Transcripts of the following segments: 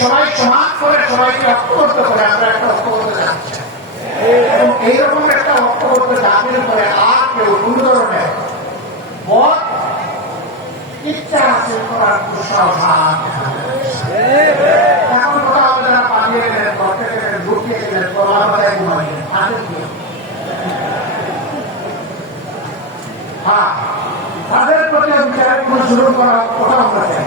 সবাই সমান করে সবাইকে ঐক্যবদ্ধ করে, আমরা একটা ঐক্যবদ্ধ যাচ্ছি এইরকম একটা ঐক্যবদ্ধ জাতির উপরে আর কেউ কোন ধরনের মত ইচ্ছা দুঃসাহস এখন কোথাও যারা তাদের হ্যাঁ প্রতি বিচারের করা কোথাও আমরা চাই।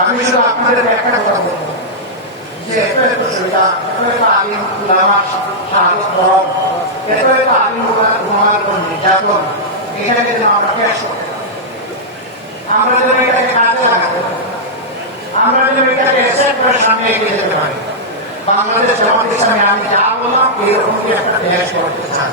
আমি শুধু আপনাদের একটা কথা বলব। যে ঘুমার উপর নির্যাতন এটাকে যেন আমরা এটাকে কাজে লাগাতে আমরা এটাকে সামনে এগিয়ে যেতে পারি। বাংলাদেশ আমি যা বললাম এরকম একটা দেশ করতে চাই।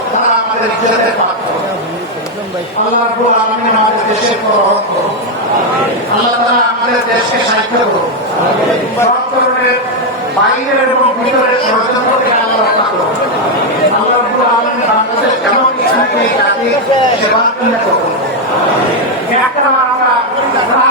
তারা আমাদের ইজ্জতের পাত্র আল্লাহ রাব্বুল আলামিন আমাদের দেশের রহমত করুন। আল্লাহ তাআলা আমাদের দেশকে সাহিত্য আমরা